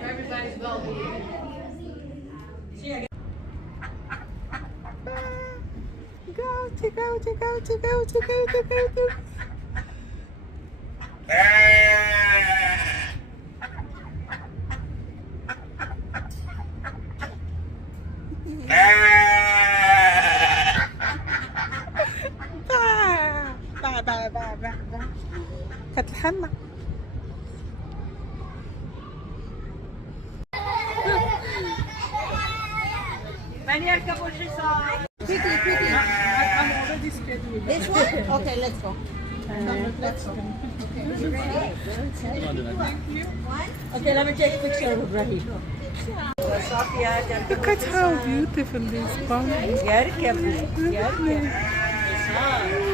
everybody's well-being. Go. با كتلحمى. من يركب الحصان؟ I'm already scheduled. This one? Okay, let's go. Let's go. Okay, let me take a picture of Rahim. Look at how beautiful this pond is. يركب الحصان.